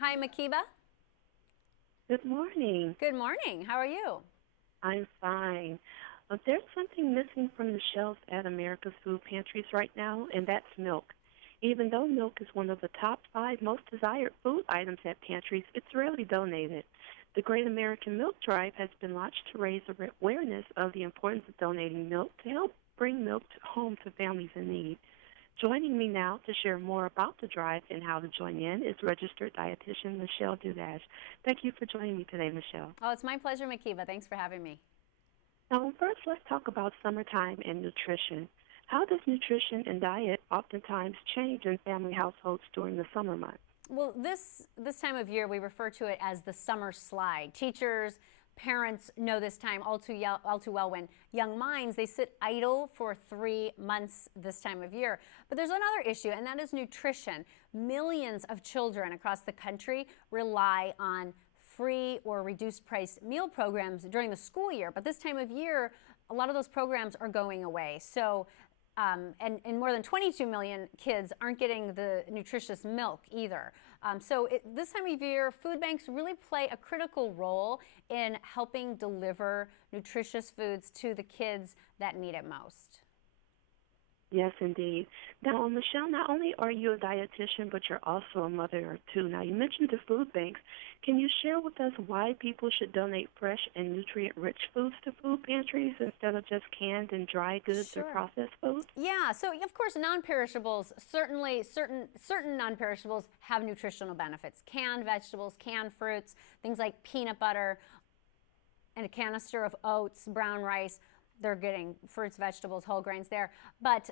Hi, Makiba. Good morning. Good morning. How are you? I'm fine. There's something missing from the shelves at America's food pantries right now, and that's milk. Even though milk is one of the top 5 most desired food items at pantries, it's rarely donated. The Great American Milk Drive has been launched to raise awareness of the importance of donating milk to help bring milk home to families in need. Joining me now to share more about the drive and how to join in is registered dietitian Michelle Dudash. Thank you for joining me today, Michelle. Oh, it's my pleasure, Makiba. Thanks for having me. Now, first, let's talk about summertime and nutrition. How does nutrition and diet oftentimes change in family households during the summer months? Well, this time of year, we refer to it as the summer slide. Teachers, parents know this time all too well when young minds, they sit idle for 3 months this time of year. But there's another issue, and that is nutrition. Millions of children across the country rely on free or reduced price meal programs during the school year. But this time of year, a lot of those programs are going away. So, and more than 22 million kids aren't getting the nutritious milk either. This time of year, food banks really play a critical role in helping deliver nutritious foods to the kids that need it most. Yes, indeed. Now, Michelle, not only are you a dietitian, but you're also a mother too. Now, you mentioned the food banks. Can you share with us why people should donate fresh and nutrient-rich foods to food pantries instead of just canned and dry goods or Sure. processed foods? Yeah, so of course non-perishables, certainly certain non-perishables have nutritional benefits. Canned vegetables, canned fruits, things like peanut butter and a canister of oats, brown rice. They're getting fruits, vegetables, whole grains there. But,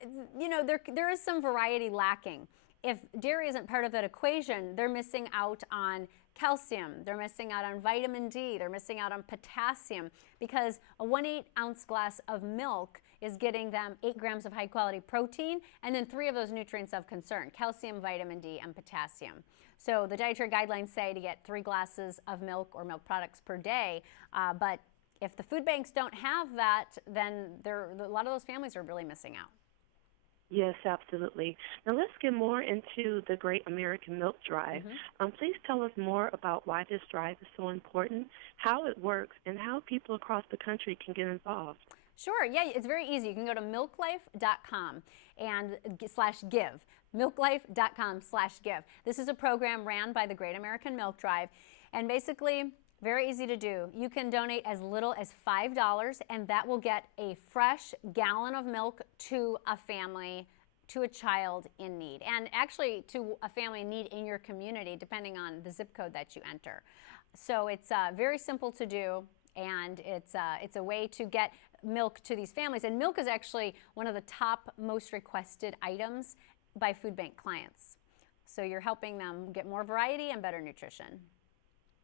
there is some variety lacking. If dairy isn't part of that equation, they're missing out on calcium, they're missing out on vitamin D, they're missing out on potassium, because a 1/8 ounce glass of milk is getting them 8 grams of high quality protein and then 3 of those nutrients of concern: calcium, vitamin D, and potassium. So the dietary guidelines say to get 3 glasses of milk or milk products per day, but if the food banks don't have that, then a lot of those families are really missing out. Yes, absolutely. Now, let's get more into the Great American Milk Drive. Please tell us more about why this drive is so important, how it works, and how people across the country can get involved. Sure, yeah, it's very easy. You can go to milklife.com and /give. Milklife.com/give. This is a program ran by the Great American Milk Drive, and basically, very easy to do. You can donate as little as $5, and that will get a fresh gallon of milk to a family, to a child in need, and actually to a family in need in your community, depending on the zip code that you enter. So it's very simple to do, and it's a way to get milk to these families. And milk is actually one of the top most requested items by food bank clients. So you're helping them get more variety and better nutrition.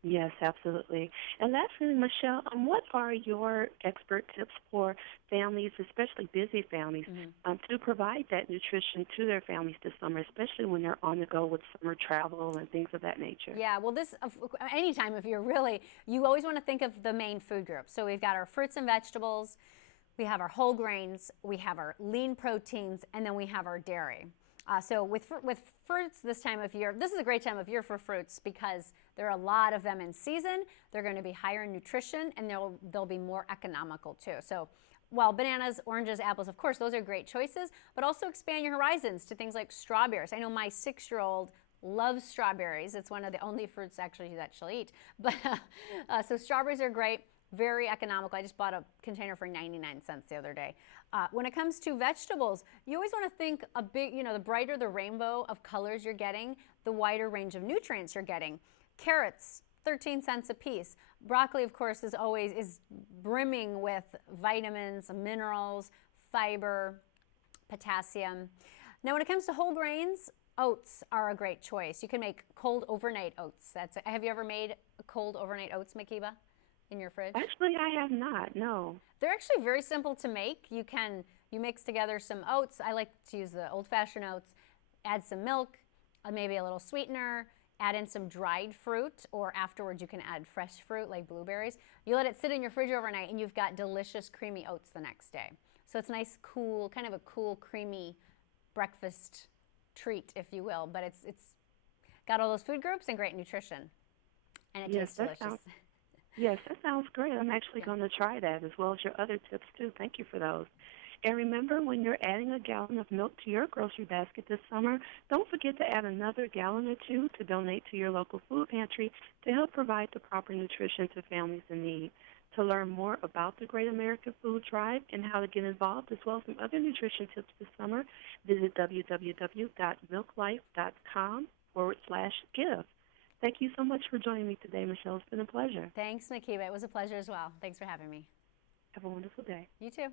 Yes, absolutely. And lastly, Michelle, what are your expert tips for families, especially busy families, to provide that nutrition to their families this summer, especially when they're on the go with summer travel and things of that nature? Yeah, well, any time of year, really, you always want to think of the main food groups. So we've got our fruits and vegetables, we have our whole grains, we have our lean proteins, and then we have our dairy. So with fruits this time of year, this is a great time of year for fruits because there are a lot of them in season. They're going to be higher in nutrition, and they'll be more economical too. So while bananas, oranges, apples, of course, those are great choices, but also expand your horizons to things like strawberries. I know my 6-year-old loves strawberries. It's one of the only fruits actually that she'll eat. But so strawberries are great. Very economical. I just bought a container for 99 cents the other day. When it comes to vegetables, you always want to think the brighter the rainbow of colors you're getting, the wider range of nutrients you're getting. Carrots, 13 cents a piece. Broccoli, of course, is brimming with vitamins, minerals, fiber, potassium. Now, when it comes to whole grains, oats are a great choice. You can make cold overnight oats. Have you ever made cold overnight oats, Makiba? In your fridge? Actually, I have not, no. They're actually very simple to make. You mix together some oats. I like to use the old-fashioned oats, add some milk, maybe a little sweetener, add in some dried fruit, or afterwards you can add fresh fruit like blueberries. You let it sit in your fridge overnight and you've got delicious creamy oats the next day. So it's nice, cool, kind of a cool, creamy breakfast treat, if you will, but it's got all those food groups and great nutrition. And it tastes delicious. Yes, that sounds great. I'm actually going to try that as well as your other tips, too. Thank you for those. And remember, when you're adding a gallon of milk to your grocery basket this summer, don't forget to add another gallon or two to donate to your local food pantry to help provide the proper nutrition to families in need. To learn more about the Great American Food Drive and how to get involved, as well as some other nutrition tips this summer, visit www.milklife.com/give. Thank you so much for joining me today, Michelle. It's been a pleasure. Thanks, Makiba. It was a pleasure as well. Thanks for having me. Have a wonderful day. You too.